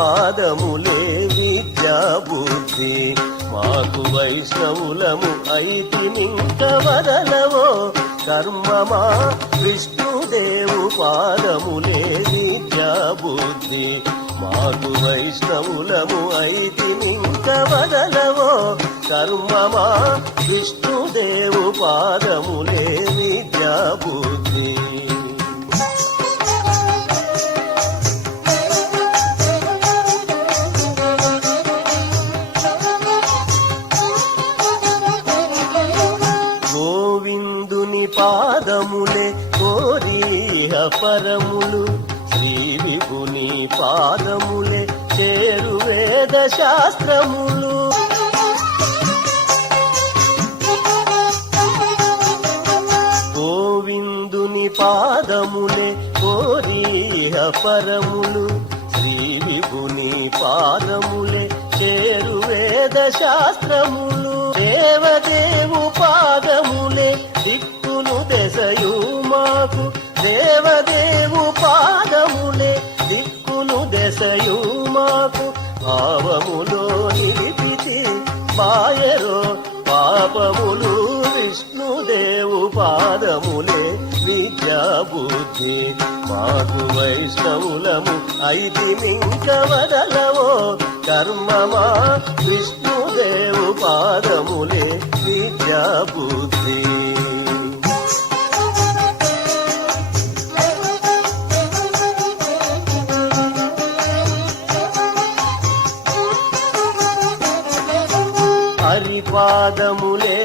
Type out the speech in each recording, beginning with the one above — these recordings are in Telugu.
పాదములే విద్యా బుద్ధి మాకు వైష్ణవులము అయితినింక వదలవో కర్మమా విష్ణుదేవు పాదములే విద్యా బుద్ధి మాకు వైష్ణవులము అయితినింక వదలవో కర్మమా విష్ణుదేవు పాదములే విద్యా బుద్ధి గోవిందుని పాదములే కోరిహ పరములు శ్రీ విభుని పాదములే చేరు వేద శాస్త్రములు గోవిందుని పాదములే కోరిహ పరములు శ్రీ విభుని పాదములే చేరు వేద శాస్త్రములు దేవదేవు పాదములే దిక్కును దశయు మాకు దేవదేవు పాదములే దిక్కును దశయు మాకు భావములో నిలిపితి పాయరో పాపములు విష్ణుదేవు పాదములే విద్యా బుద్ధి మాకు వైష్ణవులము అయితినింక వదలవో కర్మమా విష్ణుదేవు పాదములే విద్యా బుద్ధి హరిపాదములే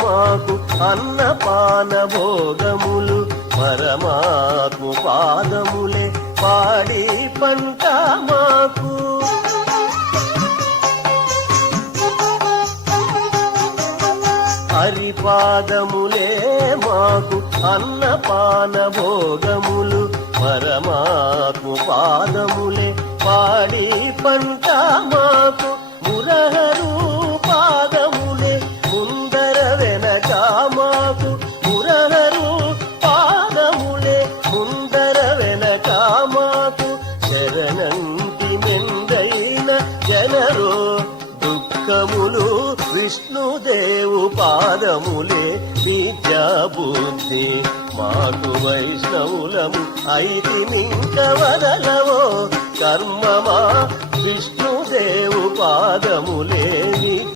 మాకు అన్నపాన భోగములు పరమాత్మ పాదములే పాడి పంట మాకు హరిపాదములే మాకు అన్నపాన భోగములు పరమాత్మ పాదములే పాడి పంట మాకు మురహరు పాదములే ముందర వెనక మాకు మురహరు పాదములే ముందర వెనక మాకు శరణంటి మెందైన జనరో దుఃఖములు విష్ణుదేవు పాదములే విద్యా బుద్ధి మాకు వైష్ణవులము అయితినింక వదలవో కర్మమా విష్ణుదేవు పాదములే